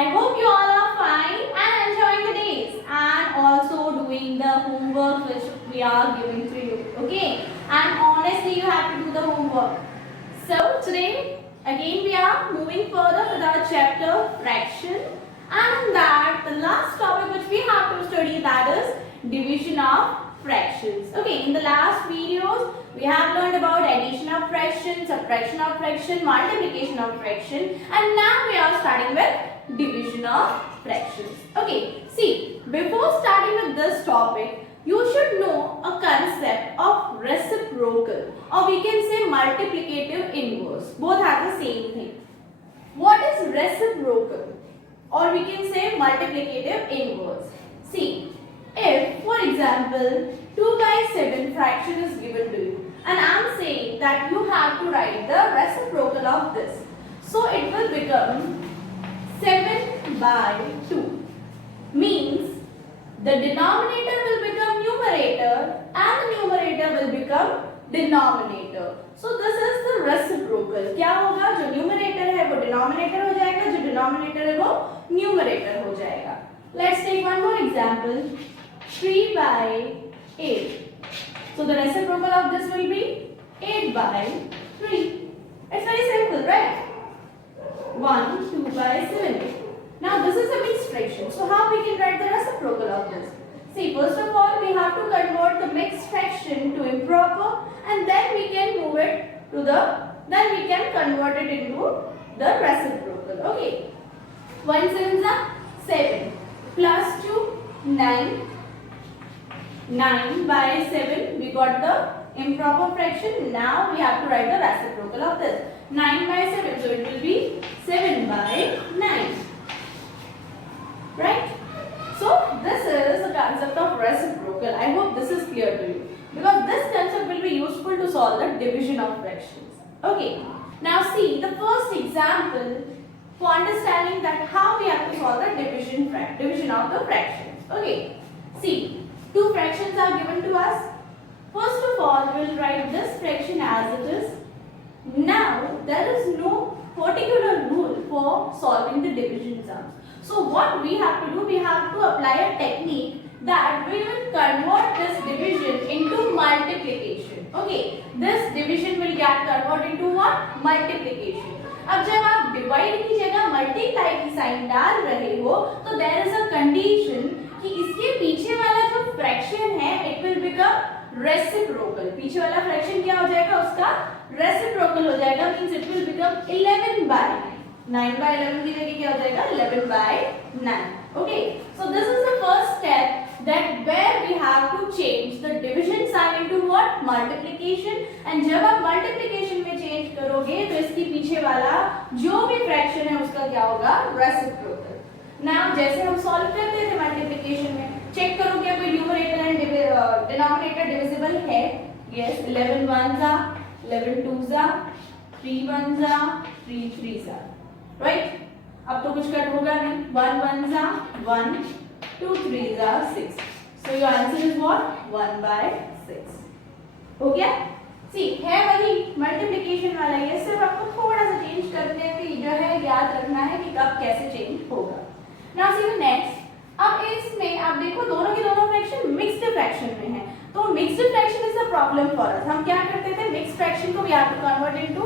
I hope you all are fine and enjoying the days and also doing the homework which we are giving to you. Okay? And honestly, you have to do the homework. So today, again we are moving further with our chapter fraction, and that the last topic which we have to study, that is division of fractions. Okay, in the last videos we have learned about addition of fraction, subtraction of fraction, multiplication of fraction, and now we are starting with division of fractions. Okay, see, before starting with this topic, you should know a concept of reciprocal, or we can say multiplicative inverse. Both have the same thing. What is reciprocal, or we can say multiplicative inverse? See, if for example 2 by 7 fraction is given to you, and I am saying that you have to write the reciprocal of this, so it will become 7 by 2, means the denominator will become numerator and the numerator will become denominator. So this is the reciprocal. क्या होगा, जो numerator है वो denominator हो जाएगा, जो denominator है वो numerator हो जाएगा. Let's take one more example. 3 by 8. So the reciprocal of this will be 8 by 3. It's very simple, right? 1, 2 by 7. Now this is a mixed fraction. So how we can write the reciprocal of this? See, first of all we have to convert the mixed fraction to improper, and then we can move it to then we can convert it into the reciprocal. Okay. 1 7 is 7 plus 2 9. 9 by 7, we got the improper fraction. Now we have to write the reciprocal of this. 9 by 7, so it will be 7 by 9. Right? So this is the concept of reciprocal. I hope this is clear to you, because this concept will be useful to solve the division of fractions. Okay. Now see the first example for understanding that how we have to solve the division of the fractions. Okay. See. Two fractions are given to us. First of all, we will write this fraction as it is. Now, there is no particular rule for solving the division sums. So, what we have to do, we have to apply a technique that we will convert this division into multiplication. Okay, this division will get converted into what? Multiplication. अब जब आप divide की जगह multiply की sign डाल रहे हो, तो देयर इज अ कंडीशन कि इसके पीछे वाला जो फ्रैक्शन है इट विल बिकम रेसिप्रोकल. पीछे वाला फ्रैक्शन क्या हो जाएगा, उसका रेसिप्रोकल हो जाएगा, means it will become 11 by 9 by 11 की जगह क्या हो जाएगा, 11 by 9. Okay, so this is the first step, that where we have to change the division sign into what? Multiplication. And जब आप multiplication में change करोगे तो इसके पीछे वाला जो भी fraction है उसका क्या होगा, reciprocal. Now जैसे हम solve करते थे multiplication में, check करो क्या कोई numerator and denominator divisible है? Yes, 11 ones are, 11 twos are, 3 ones are, 3 threes are. Right? अब तो कुछ कट होगा नहीं. 1 ones are 1, 2 threes are 6. So your answer is what? 1 by 6. हो गया? See, है वही मल्टीप्लिकेशन वाला, ये सिर्फ आपको थोड़ा सा चेंज करते हैं कि जो है याद रखना है कि कब कैसे चेंज होगा. Now see the next. अब इसमें आप देखो दोनों के दोनों फ्रैक्शन मिक्स्ड फ्रैक्शन में है, तो mixed fraction is a problem for us. हम क्या करते थे, मिक्स्ड फ्रैक्शन को we have to convert into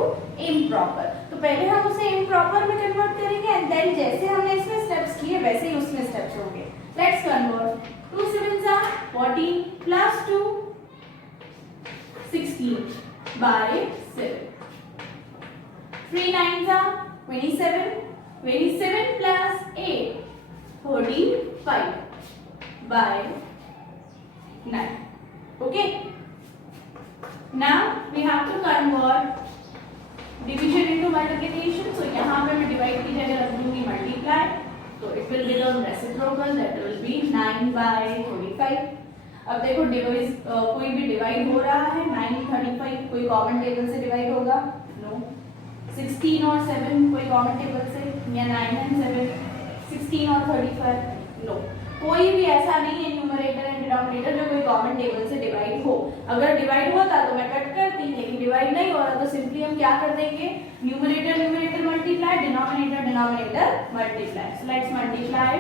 improper. तो पहले हम उसे इम्प्रॉपर में कन्वर्ट करेंगे, एंड देन जैसे हमने इसमें स्टेप्स किए वैसे ही उसमें स्टेप्स होंगे. Let's convert. 2 7s are 14 plus 2 16 by 7. 3 9s are 27. 27 plus 8 35 by 9. Okay. Now we have to convert division into multiplication. So यहाँ पे मैं divide की जगह रख दूँगी multiply. So it will become reciprocal, that will be 9 by 45. अब देखो कोई भी डिवाइड हो रहा है, 9 35 कोई कॉमन टेबल से डिवाइड होगा? नो. 16 और 7 कोई कॉमन टेबल से, या 9 and 7 16 और 35? नो. कोई भी ऐसा नहीं है न्यूमरेटर एंड डिनोमिनेटर जो कोई कॉमन टेबल से डिवाइड हो। अगर डिवाइड होता तो मैं कट करती, लेकिन डिवाइड नहीं हो रहा तो सिंपली हम क्या कर देंगे, numerator numerator multiply, denominator denominator multiply. So let's multiply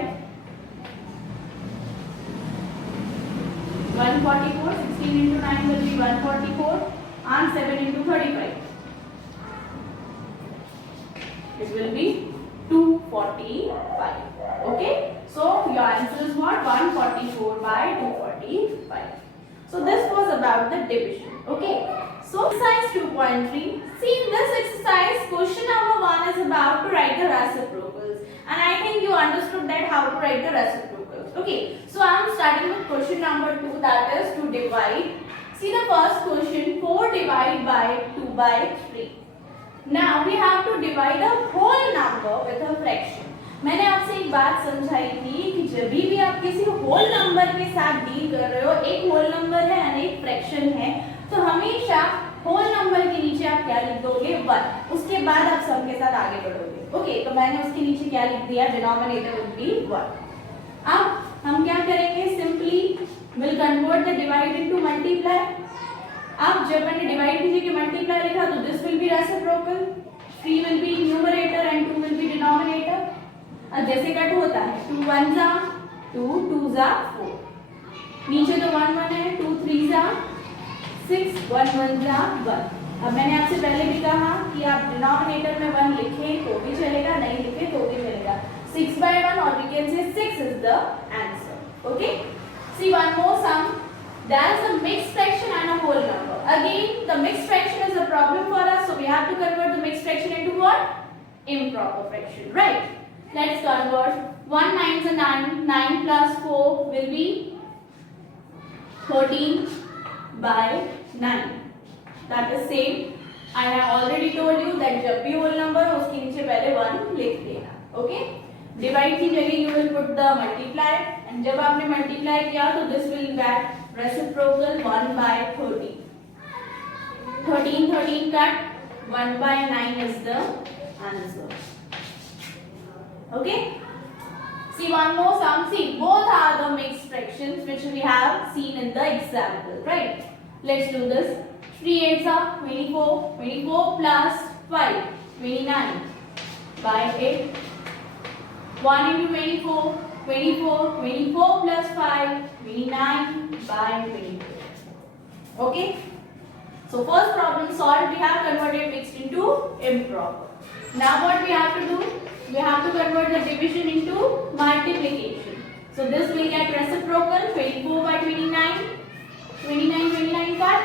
144, 16 into 9 will be 144 and 7 into 35. It will be 245. Okay, so your answer is what? 144 by 245. So this was about the division. Okay, so exercise 2.3. See, in this exercise question number 1 is about to write the reciprocals, and I think you understood that how to write the reciprocals. Okay, so I am starting with question number 2, that is to divide. See the first question, 4 divided by 2 by 3. Now we have to divide a whole number with a fraction. मैंने आपसे एक बात समझाई थी कि जब भी आप किसी होल नंबर के साथ डील कर रहे हो, एक होल नंबर है और एक फ्रैक्शन है, तो हमेशा होल नंबर के नीचे आप क्या लिख दोगे? 1। उसके बाद आप सम के साथ आगे बढ़ोगे। ओके, तो मैंने उसके नीचे क्या लिख दिया? Denominator will be 1। अब हम क्या करेंगे? Simply will convert the divide into multiply. अब जब मैंने डिवाइड की जगह मल्टीप्लाई लिखा तो this will be reciprocal, 3 will be numerator and 2 will be denominator. अब जैसे कट होता है 2 1 जा 2, 2 जा 4, नीचे तो 1 1 है, 2 3 जा 6, 1 1 जा 1। अब मैंने आपसे पहले भी कहा कि आप डिनोमिनेटर में 1 लिखें तो भी चलेगा, नहीं लिखें तो भी चलेगा। 6 by 1 or we can say 6 is the answer. Okay, see one more sum. There is a mixed fraction and a whole number. Again, the mixed fraction is a problem for us, so we have to convert the mixed fraction into what? Improper fraction, right? Let's convert. 1 9s are 9. 9 plus 4 will be 13 by 9. That is same. I have already told you that जब भी whole number हो उसके नीचे पहले 1 लिख देना. Okay? Divide की जगह you will put the multiply, and जब आपने multiply किया तो this will get reciprocal 1 by 13. 13 13 cut, 1 by 9 is the answer. Okay, see one more sum. See, both are the mixed fractions which we have seen in the example, right? Let's do this. 3 8s are 24, 24 plus 5 29 by 8. 1 into 24, 24, 24 plus 5 29 by 24. Okay, so first problem solved. We have converted mixed into improper. Now what we have to do? We have to convert the division into multiplication. So this will get reciprocal, 24 by 29, 29 29 cut,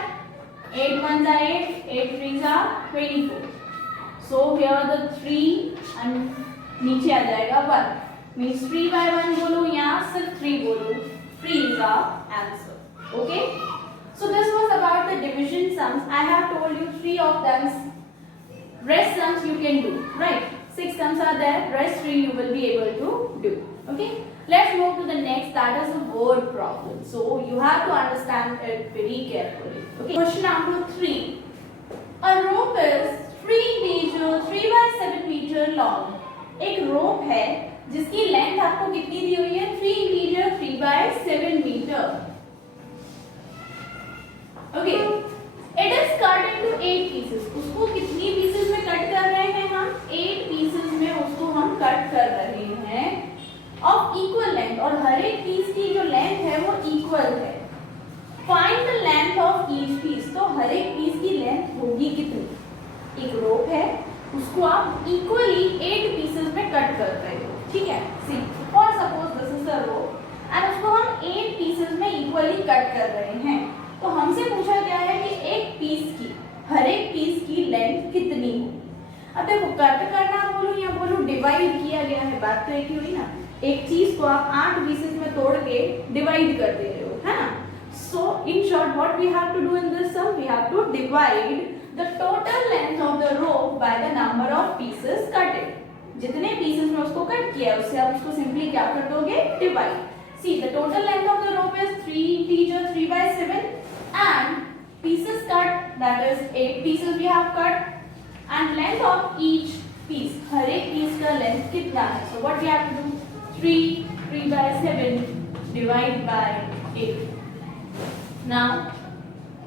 8 1s are 8, 8 3s are 24. So here the 3 and नीचे आ जाएगा 1, means 3 by 1 बोलो, यहाँ सिर्फ 3 बोलो, 3 is our answer. Okay, so this was about the division sums. I have told you 3 of them. Rest sums you can do, right? 6 sums are there, rest 3 you will be able to do. Okay, let's move to the next, that is a word problem. So you have to understand it very carefully. Okay, question number 3. A rope is 3 meter 3 by 7 meter long. एक रोप है जिसकी length आपको कितनी दी हुई है? 3 metre 3 by 7 metre. Okay, it is cut into 8 pieces. उसको कितनी pieces में कट कर रहे हैं हम? 8 pieces में उसको हम कट कर रहे हैं of equal length, और हर एक पीस की जो लेंथ है वो इक्वल है. Find the length of each piece. तो हर एक पीस की लेंथ होगी कितनी? एक रोप है, उसको आप इक्वली 8 पीसेस में कट कर रहे हो. ठीक है, see for suppose this is the rope and उसको हम 8 पीसेस में इक्वली कट कर रहे हैं. तो हमसे पूछा गया है कि एक पीस की, हर एक पीस की लेंथ कितनी होगी. अब देखो, कट करना बोलूं या बोलूं डिवाइड किया गया है, बात तो एक ही हुई ना. एक चीज को आप 8 पीसेस में तोड़ के डिवाइड कर दे रहे हो, है ना. So in short what we have to do in this sum, we have to divide the total length of the rope by the number of pieces cutted. जितने pieces में उसको कट किया उससे आप उसको simply क्या कर दोगे? Divide. See, the total length of the rope is 3 integer 3 by 7 and pieces cut, that is 8 pieces we have cut, and length of each piece, हर एक piece का length कितना है? So what we have to do? 3 by 7 divide by 8. Now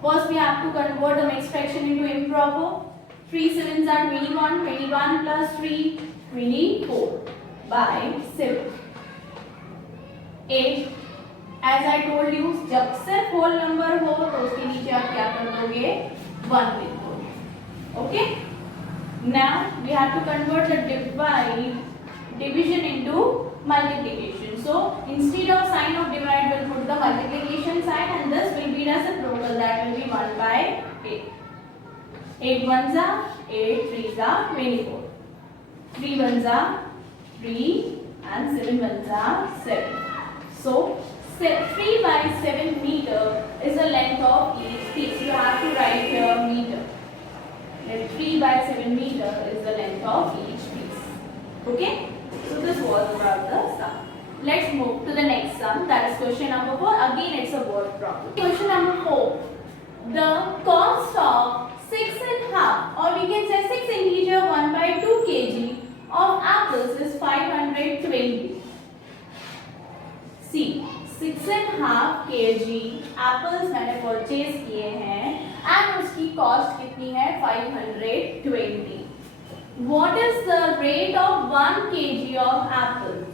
first we have to convert the mixed fraction into improper. 3 sevens are 21, 21 plus 3 24 by 7. 8 as I told you जब सिर्फ whole number हो तो उसके नीचे आप क्या कर दोगे 1 लिख दोगे. Okay, now we have to convert the division into multiplication. So instead of sign of divide we'll put the multiplication sign and this will be reciprocal, that will be 1 by 8. 8 ones are 8, 3s are 24. 3 ones are 3 and 7 ones are 7. So 3 by 7 meter is the length of each piece. You have to write here meter. 3 by 7 meter is the length of each piece. Okay? So this was about the sum. Let's move to the next sum, that is question number 4. Again it's a word problem. Question number 4. The cost of 6.5 or we can say 6 integer 1 by 2 kg of apples is 520. See, 6.5 kg apples मैंने purchase किए हैं and उसकी cost कितनी है 520. What is the rate of 1 kg of apples?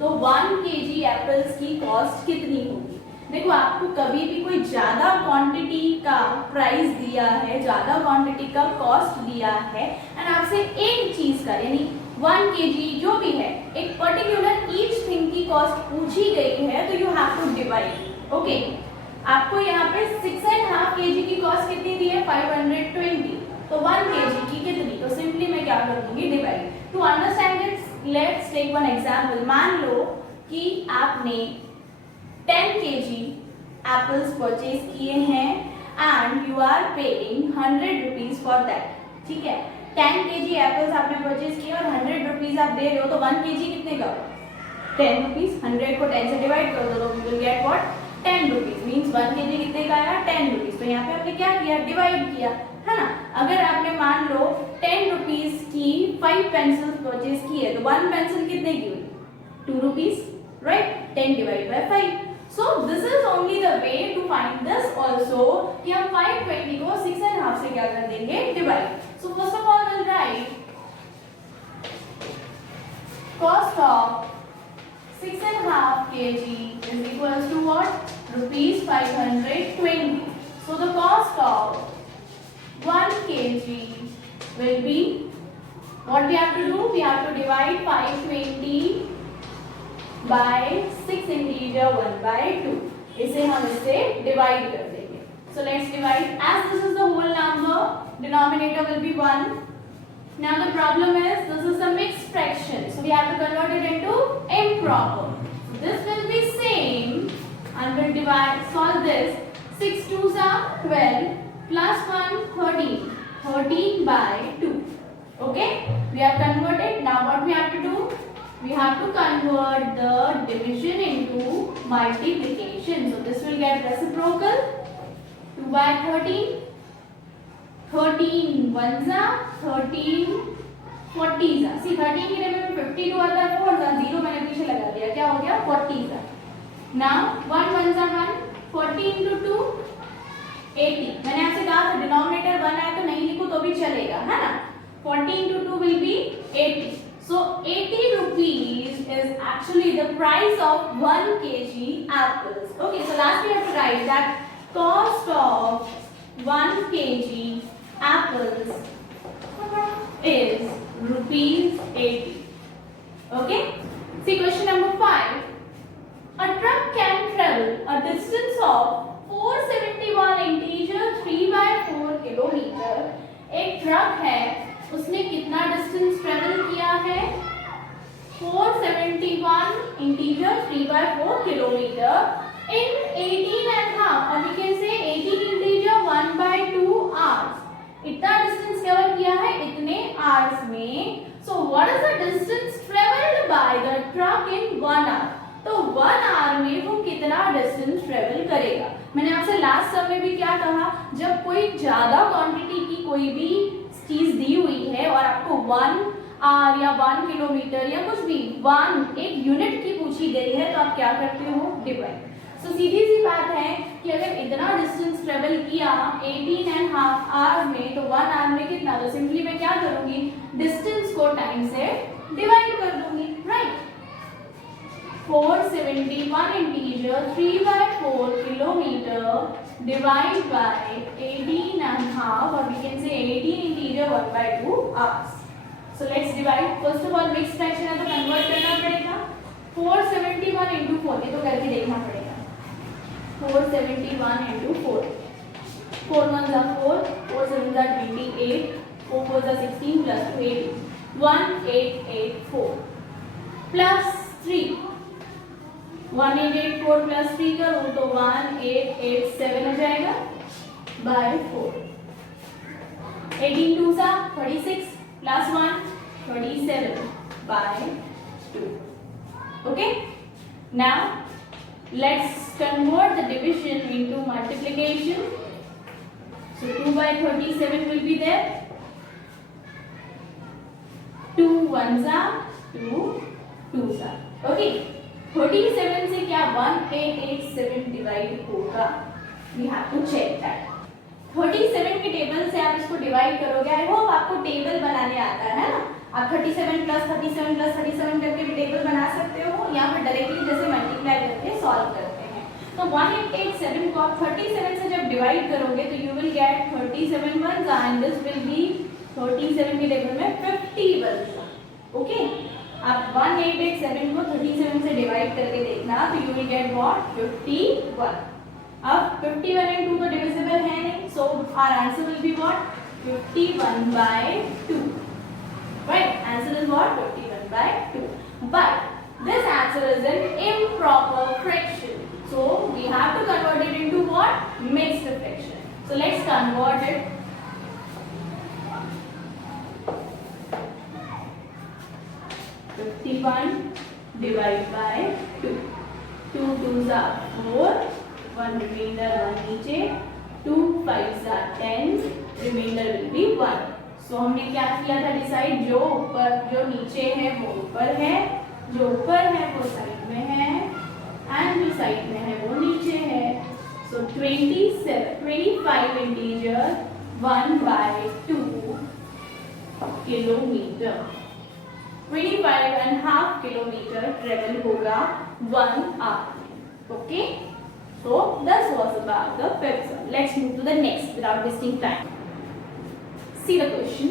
तो 1 kg apples की cost कितनी होगी? देखो आपको कभी भी कोई ज्यादा क्वांटिटी का प्राइस दिया है, ज्यादा क्वांटिटी का कॉस्ट दिया है एंड आपसे एक चीज का यानी 1 kg जो भी है एक पर्टिकुलर ईच थिंग की कॉस्ट पूछी गई है तो you have to divide. Okay, आपको यहाँ पे 6.5 kg की कॉस्ट कितनी दी है 520. तो 1 kg की कितनी, तो सिंपली मैं क्या कर दूंगी divide. To understand it let's take one example. मान लो कि आपने 10 kg एप्पल्स परचेज किए हैं and you are paying 100 rupees for that. ठीक है, 10 kg एप्पल्स आपने परचेज किए और 100 रुपीज आप दे रहे हो तो 1 kg कितने का 10 रुपीज. 100 को 10 से डिवाइड कर दो तो we will get what 10 rupees. Means 1 kg कितने का आया 10 रुपीज. तो यहाँ पे आपने क्या किया डिवाइड किया है ना. अगर आपने मान लो 10 रुपीज की 5 पेंसिल्स परचेज की है तो 1 पेंसिल कितने की हुई 2 rupees, right. 10 divide by 5. So this is only the way to find this also कि हम 520 को 6.5 से क्या कर देंगे divide. So first of all we'll write cost of 6.5 kg is equals to what rupees 520. So the cost of 1 kg will be what we have to do, we have to divide 520 by 6 integer 1 by 2. इसे हम इससे divide कर देंगे. So let's divide. As this is the whole number, denominator will be 1. Now the problem is this is a mixed fraction, so we have to convert it into improper. So this will be same and we'll divide. Solve this. 6 2s are 12 plus 1 13. 13 by 2. Okay, we have converted. Now what we have to do? We have to convert the division into multiplication. So this will get reciprocal. 2 by 13. 13 ones are 13 40s are. See 13 की जगह पे 52 आता है 4 था 0 मैंने पीछे लगा दिया. क्या हो गया 40s are. Now 1 ones are 1. 40 into 2 80. मैंने आपसे कहा था डिनोमिनेटर 1 आया तो नहीं लिखो तो भी चलेगा है ना. 40 into 2 will be 80. So 80 rupees is actually the price of 1 kg apples. Okay, so last we have to write that cost of 1 kg apples is rupees 80. Okay, see question number 5. A truck can travel a distance of 471 integer 3 by 4 kilometer. एक truck है उसने कितना distance travel किया है 471 integer 3 by 4 kilometre in 18 and half और we can say 18 integer 1 by 2 hours. इतना distance cover किया है इतने आवर्स में. So what is the distance traveled by the truck in 1 hour? तो 1 आवर में वो कितना डिस्टेंस ट्रेवल करेगा. मैंने आपसे लास्ट सम में भी क्या कहा, जब कोई ज्यादा क्वांटिटी की कोई भी चीज दी हुई है और आपको 1 आर या 1 किलोमीटर या कुछ भी 1 एक यूनिट की पूछी गई है, तो आप क्या करते हो, डिवाइड। सो सीधी सी बात है कि अगर इतना डिस्टेंस ट्रेवल किया 18.5 आवर में, तो 1 आवर में कितना, तो सिंपली मैं क्या करूंगी, डिस्टेंस को टाइम से डिवाइड कर दूंगी, right. 471 integer 3/4 kilometre divide by 18.5, और we can say 18 integer 1/2 hours. So let's divide. First of all mix fraction है तो कन्वर्ट करना पड़ेगा। 471 into 4, ये तो करके देखना पड़ेगा। 471 into 4, 4 1s are 4, 4 7s are 28, 4 4s are 16 plus 2 18, 1884 plus 3, 1884 plus 3 करूँ तो 1887 हो जाएगा by 4। 18 2s are 36 plus 1 27 by 2। Okay, now let's convert the division into multiplication. So 2 by 37 will be there. 2 1s are 2 2s are, okay। 37 से क्या 1887 divide होगा, we have to check that। 37 के table से आप इसको डिवाइड करोगे। I hope आपको table बनाने आता है ना, आप 37 प्लस 37 प्लस 37 करके भी टेबल बना सकते हो, या फिर डायरेक्टली जैसे मल्टीप्लाई करके सॉल्व करते हैं। तो 1887 को आप 37 से जब डिवाइड करोगे तो you will get 37 1s and this will be 37 के टेबल में 50 1s। ओके, आप 1887 को 37 से डिवाइड करके देखना तो यू विल गेट व्हाट, 51। अब 51 and 2 तो डिविजिबल है नहीं, so our answer will be what, 51 by 2। Right, answer is what, 51 by 2. But this answer is an improper fraction, so we have to convert it into what, mixed fraction। So let's convert it। 51 divided by 2, 2 2s are 4, 1 remainder 1 नीचे, 2 5s are 10, remainder will be 1। तो हमने क्या किया था decide, जो ऊपर जो नीचे है वो ऊपर है, जो ऊपर है वो साइड में है, एंड जो साइड में है वो नीचे है। So 25 integer 1/2 kilometre, 25.5 kilometre travel होगा 1 hour. Okay, so this was about the fifth one. Let's move to the next without wasting time. See the question.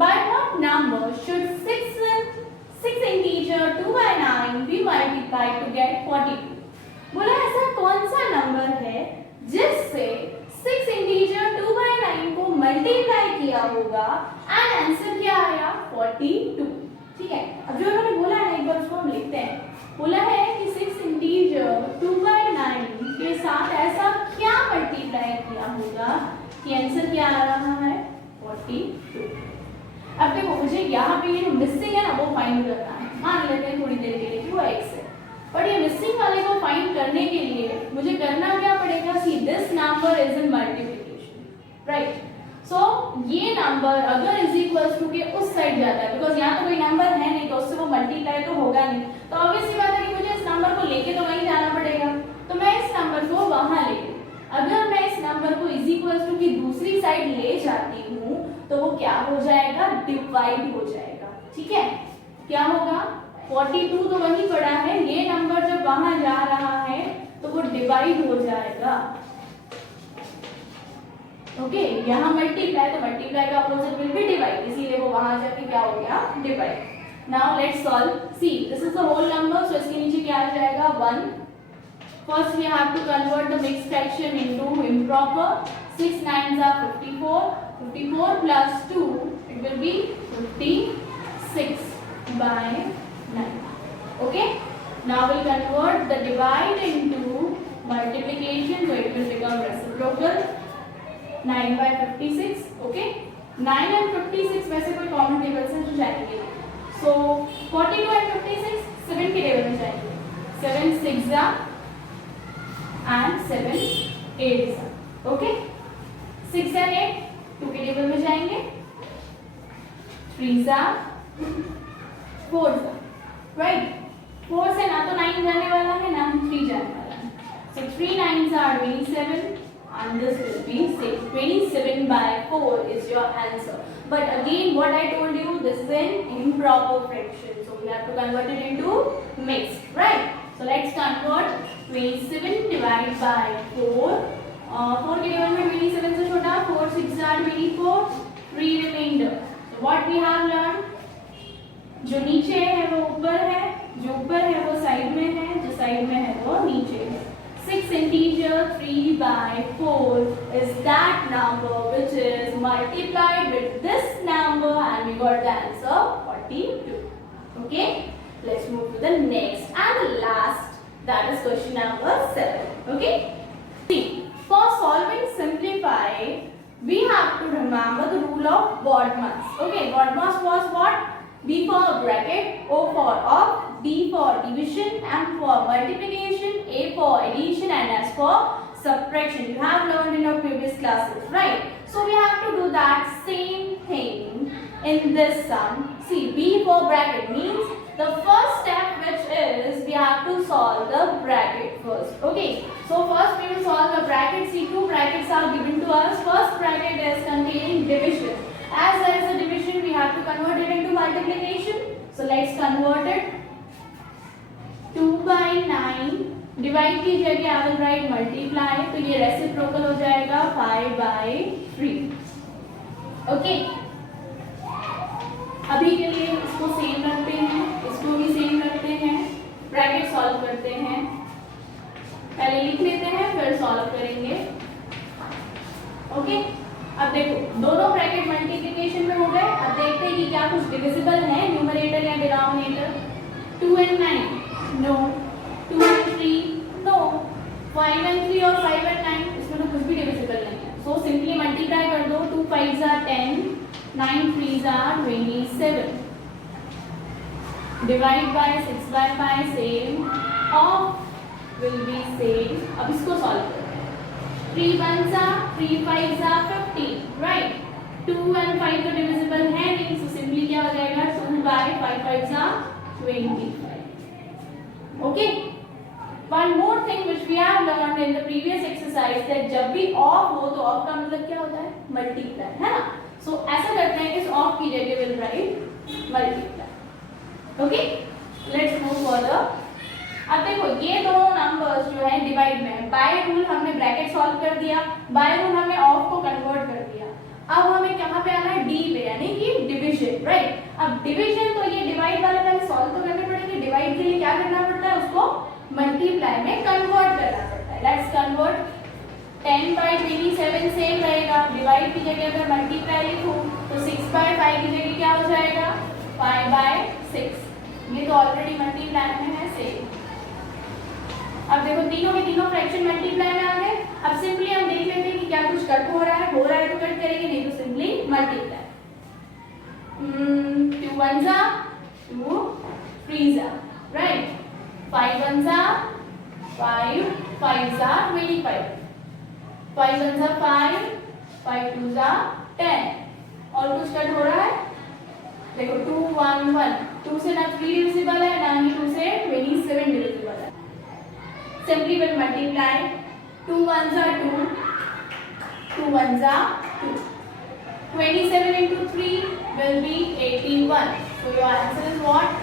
By what number should 6 integer 2/9 be multiplied to get 42? बोला ऐसा कौन सा number है जिससे 6 integer 2/9 को multiply किया होगा and answer क्या आया, 42। ठीक है, अब जो उन्होंने बोला है एक बार उसको हम लिखते हैं। बोला है कि 6 इंटीजर 2/9 के साथ ऐसा क्या मल्टीप्लाई किया होगा कि आंसर क्या आ रहा है, 42। अब देखो मुझे यहाँ पे ये जो मिसिंग है ना वो फाइंड करना है। मान लेते हैं थोड़ी देर के लिए कि वो x है, बट ये मिसिंग वाले को फाइंड करने के लिए मुझे करना क्या पड़ेगा, see this number is in multiplication, right. So ये नंबर अगर इज इक्वल्स टू के उस साइड जाता है, बिकॉज यहाँ तो कोई नंबर है नहीं तो उससे वो मल्टीप्लाई तो होगा नहीं, तो ऑब्वियसली बात है कि मुझे इस नंबर को लेके तो वहीं जाना पड़ेगा। तो मैं इस नंबर को वहां ले, अगर मैं इस नंबर को इज इक्वल्स टू की दूसरी साइड ले जाती हूँ तो वो क्या हो जाएगा, डिवाइड हो जाएगा। ठीक है, क्या होगा, 42 तो वहीं पड़ा है, ये नंबर जब वहां जा रहा है तो वो डिवाइड हो जाएगा। ओके, यहाँ मल्टीप्लाई तो मल्टीप्लाई का अपोजिट विल बी डिवाइड, इसीलिए वो वहां जाके क्या हो गया, divide. Now let's solve. See this is the whole number, so इसके नीचे क्या आ जाएगा, 1। First we have to convert the mixed fraction into improper। 6 9s are 54, 54 plus 2 it will be 56 by 9। Okay, now we'll convert the divide into multiplication, so it will become reciprocal, 9 by 56। Okay, 9 and 56 में से कोई common table से जाएंगे, so 42 and 56 7 के table में जाएंगे, 7 6 and 7 8। Okay, 6 and 8 2 के table में जाएंगे, 3 जा 4 जा, राइट। 4 से ना तो 9 जाने वाला है ना 3 जाने वाला है, so 3 9s are 27 and this will be 6. 27 by 4 is your answer. But again what I told you, this is an improper fraction, so we have to convert it into mixed, right? So let's convert 27 divided by 4. 4 के divide में 27 से छोटा, 4 6 are 24, 3 remainder. So what we have learned, जो नीचे है वो ऊपर है, जो ऊपर है वो साइड में है, जो साइड में है वो नीचे है. 6 integer 3 by 4 is that number which is multiplied with this number and we got the answer 42. Okay, let's move to the next and the last, that is question number 7. Okay, see, for solving simplify we have to remember the rule of BODMAS. Okay, BODMAS was what? B for bracket, O for off, D for division, M for multiplication, A for addition and S for subtraction. You have learned in your previous classes, right? So we have to do that same thing in this sum. See, B for bracket means the first step which is we have to solve the bracket first. Okay, so first we will solve the bracket. See, two brackets are given to us. First bracket is containing division. As there is a division, we have to convert it into multiplication. So let's convert it. 2 by 9 divide की जगह I will write multiply, तो ये reciprocal हो जाएगा 5 by 3. Okay, अभी के लिए इसको सेम रखते हैं, इसको भी सेम रखते हैं, ब्रैकेट सॉल्व करते हैं. पहले लिख लेते हैं फिर सॉल्व करेंगे. ओके, अब देखो दोनों ब्रैकेट मल्टीप्लिकेशन में हो गए. अब देखते हैं कि क्या कुछ डिविजिबल है न्यूमरेटर या denominator. 2 and 9 no, 2 and 3 no, 5 and 3 और 5 and 9 इसमें तो कुछ भी डिविजिबल नहीं है. सो सिंपली मल्टीप्लाई कर दो. 2 5s are 10, 9 3s are 27. Divide by 6 by 5 same, of will be same. अब इसको सॉल्व करो. 3 1s are 3 5s are 15, right? 2 and 5 तो डिविजिबल है नहीं, so सिंपली क्या हो जाएगा 2 by 5 5s are 25. Okay, one more thing which we have learned in the previous exercise that जब भी ऑफ हो तो ऑफ का मतलब क्या होता है? मल्टीप्लाई, है ना? so ऐसा करते हैं, इस ऑफ की जगह will write multiply. Okay, let's move further. अब देखो ये दोनों नंबर्स जो है डिवाइड में, बाय रूल हमने ब्रैकेट सॉल्व कर दिया, बाय रूल हमने ऑफ को कन्वर्ट कर दिया. अब हमें कहाँ पे आना है? डी पे, यानी कि डिवीजन, राइट? अब डिवीजन तो ये डिवाइड वाले पहले सॉल्व तो करने पड़ेंगे. डिवाइड के लिए क्या करना पड़ता है? उसको मल्टीप्लाई में कन्वर्ट करना पड़ता है. Let's convert. 10 by 27 सेम रहेगा. डिवाइड की जगह अगर मल्टीप्लाई लिखूं तो 6 by 5 की जगह क्या हो जाएगा? 5 by 6. ये तो ऑलरेडी मल्टीप्लाई में है सेम. अब देखो तीनों के तीनों फ्रैक्शन मल्टीप्लाई में आ गए. अब सिंपली हम देख लेते हैं कि क्या कुछ कट हो रहा है तो कट करेंगे, नहीं तो simply multiply. 2 1s are 2 3s are, right? 5 1s are 5 5s are 25. 5 1s are 5 5 2s are 10. और कुछ कट हो रहा है? देखो 2 1 1, 2 से ना 3 डिविजिबल है ना ही 2 से 27 डिविजिबल है. Simply will multiply. 2 1s are 2, 2 1s are 2. 27 into 3 will be 81. So your answer is what?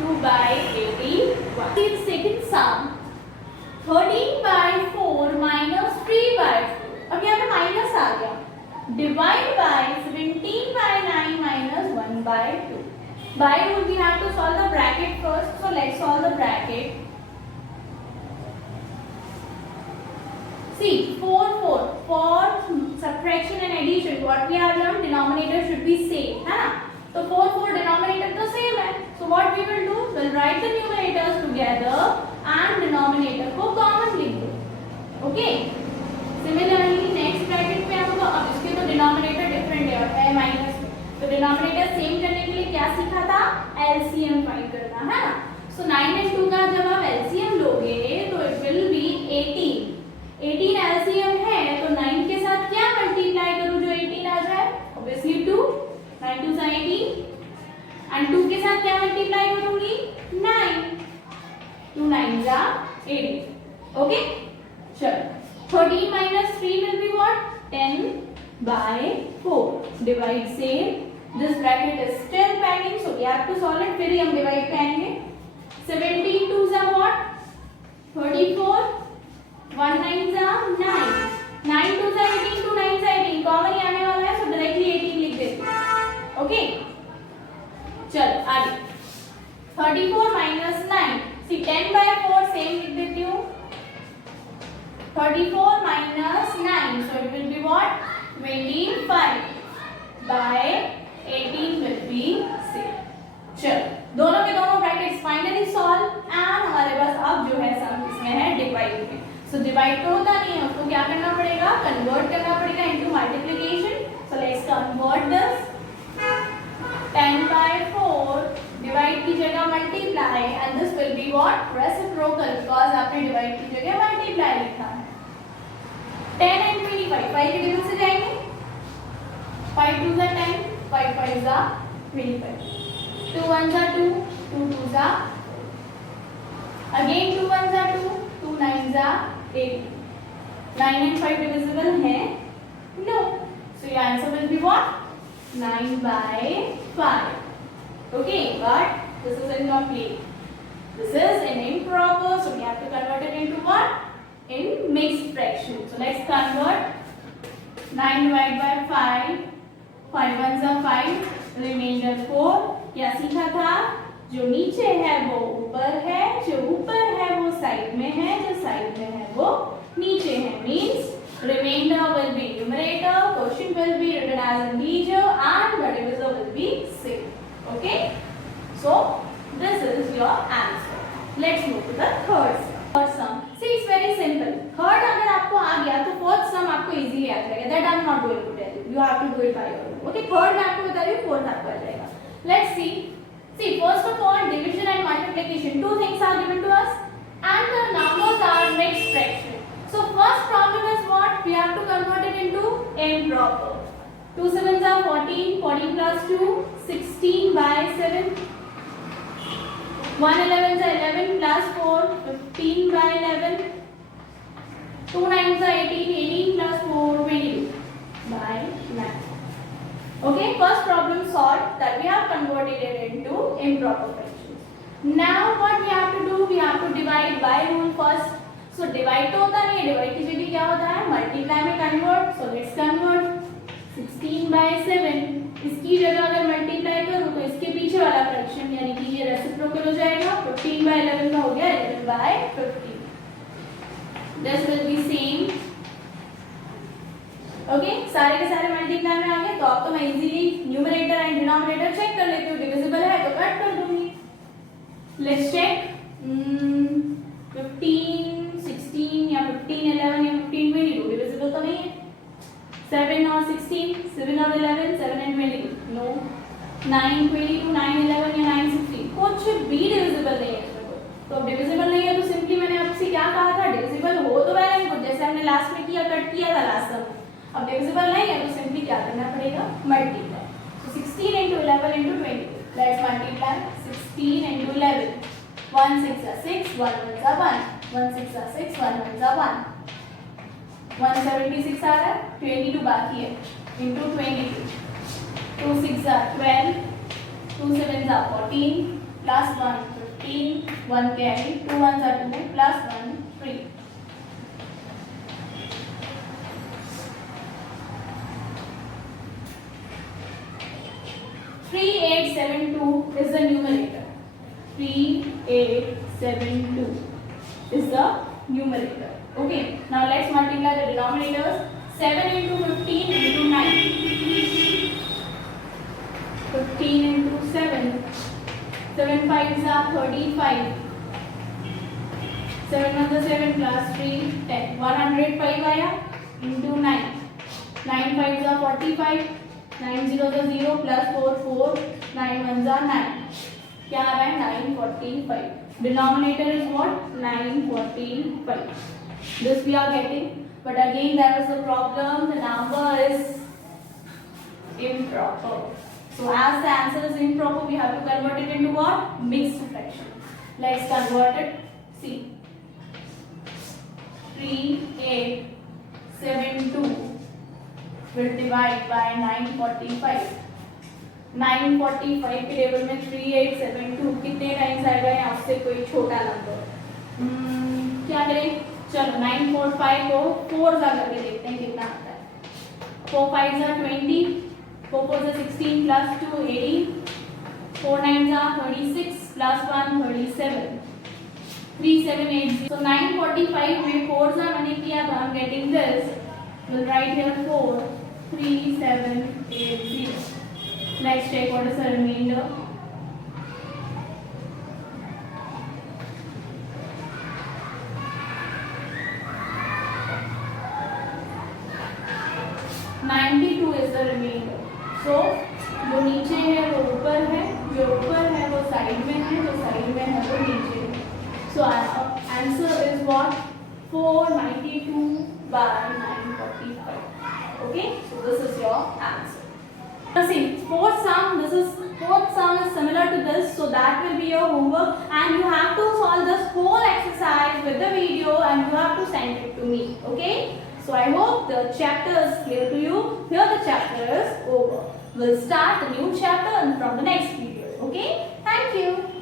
2 by 81. See the second sum. 13 by 4 minus 3 by 4. अब यहाँ पे माइनस आ गया. Divide by 17 by 9 minus 1 by 2. By rule we have to solve the bracket first. So let's solve the bracket. See, 4 4 for subtraction and addition what we have learned, denominator should be same, है ना? तो 4 4 denominator तो same है. So what we will do, we'll write the numerators together and denominator को common लिख दो. Okay. Similarly next bracket में आपको, अब इसके तो denominator different है माइनस में, तो denominator सेम करने के लिए क्या सीखा था? LCM फाइंड करना, है ना? So 9 and 2 का जब आप LCM लोगे तो it will be 18. 18 LCM है तो 9 के साथ क्या मल्टीप्लाई करूं जो 18 आ जाए? Obviously 2. 9 2s are 18. क्या मल्टीप्लाई करूंगी 9, 2 9s are 18. Okay, चलो 13 minus 3 will be what? 10 by 4. Divide same. This bracket is still pending, so we have to solve it. फिर ही हम divide करेंगे. 17 2s are what? 34. 1 9s are 9. 9 2s are 18, 2 9s are 18. Common ही आने वाला है, so directly 18 लिख देते हैं. Okay, चलो आगे. 34 minus 9. See 10 by 4 same लिख देती हूँ. 34 minus 9, so it will be what? 25 by 18 will be 6. चलो दोनों के दोनों ब्रैकेट्स फाइनली सॉल्व एंड हमारे पास अब जो है सम किसमें है डिवाइड में. सो डिवाइड तो होता नहीं है, उसको क्या करना पड़ेगा? कन्वर्ट करना पड़ेगा into multiplication. So let's convert this. 10 by 4 divide की जगह multiply and this will be what? Reciprocal, because आपने डिवाइड की जगह मल्टीप्लाई लिखा है. 10 and 25 5 के टेबल से जाएंगे. 5 2s are 10, 5 5s are 25. 2 1s are 2, 2 2s are again 2 1s are 2, 2 9s are 8. 9 and 5 divisible है? No. So your answer will be what? 9 by 5. Okay, but this is incomplete. This is an improper, so we have to convert it into what? In mixed fraction. So let's convert. 9 divided by 5. 5 1s are 5. Remainder 4. क्या सीखा था? जो नीचे है वो ऊपर है, जो ऊपर है वो साइड में है, जो साइड में है वो नीचे है. Means remainder will be numerator, quotient will be written as integer, and the divisor will be same. Okay? So this is your answer. Let's move to the third sum. Third sum. See, it's very simple. Third अगर आपको आ गया तो fourth sum आपको easily आ जाएगा. That I'm not going to tell you. You have to do it by your own. Okay? Third मैं आपको बता रही हूँ, fourth आपको आ जाएगा. Let's see. See, first of all, division and multiplication. Two things are given to us, and the numbers are mixed fraction. So first problem is what? We have to convert it into improper. 2 7s are 14. 14 plus 2, 16 by 7. 1 11s are 11 plus 4, 15 by 11. 2 9s are 18. 18 plus 4, 22 by 9. Okay, first problem solved, that we have converted it into improper fractions. Now what we have to do? We have to divide by rule first. So divide तो होता नहीं है, divide की जगह क्या होता है? Multiply में convert. So let's convert. 16 by 7. इसकी जगह अगर multiply करूँ तो इसके पीछे वाला fraction यानी कि ये reciprocal हो जाएगा. 15 by 11 का हो गया 11 by 15. This will be same. Okay, सारे के सारे मल्टीप्लाई में आ गए, तो अब तो मैं easily numerator and denominator check कर लेती हूँ. डिविजिबल है तो कट कर दूंगी. Let's check. 15 16 या 15 11 या 15 22 डिविजिबल तो नहीं है. 7 और 16, 7 और 11, 7 and 22 नो. 9 22, 9 11 या 9 16 कुछ भी डिविजिबल नहीं है इसमें. तो अब डिविजिबल नहीं है तो सिंपली मैंने आपसे क्या कहा था? डिविजिबल हो तो वेल एंड गुड, जैसे हमने लास्ट में किया, कट किया था लास्ट में. अब डिविजिबल नहीं है तो सिंपली क्या करना पड़ेगा? मल्टीप्लाई. तो 16 into 11 into 22. Let's multiply. 16 into 11. 1 6 are 6, 1 1s are 1. 1 6 are 6, 1 1s are 1. 176 आ रहा है, 22 बाकी है. Into 22. 2 6 are 12. 2 7s are 14. Plus 1 15. 1 carry. 2 1s are 2. Plus 1 3. 3872 is the numerator. 3872 is the numerator. Okay. Now let's multiply the denominators. 7 into 15 into 9. 15 into 7. 7 5s are 35. 7 1s are 7 plus 3 10. 105 आया into 9. 9 5s are 45. 9 0s are 0 plus 4 4. 9 1s are 9. क्या आ रहा है? 945. Denominator is what? 945. This we are getting. But again there is a problem. The number is improper. So as the answer is improper, we have to convert it into what? Mixed fraction. Let's convert it. See. 3872 will divide by 945. 945 के table में 3872 कितने times आएगा या उससे कोई छोटा number? क्या करें? चलो 945 को 4 जा करके देखते हैं कितना आता है. 4 5 are 20, 4 4 are 16 plus 2 18, 4 9 are 36 plus 1 37. 3780. So 945 में 4 से मैंने किया तो I'm getting this. We'll write here 4 3780. Let's check what is the remainder. $92 is the remainder. So जो नीचे है वो ऊपर है, जो ऊपर है वो साइड में है, जो साइड में है वो नीचे है. So answer is what? 492 by 945. Okay, so this is your answer. Now see, fourth sum is similar to this, so that will be your homework, and you have to solve this whole exercise with the video, and you have to send it to me. Okay? So I hope the chapter is clear to you. Here the chapter is over. We'll start the new chapter from the next video. Okay? Thank you.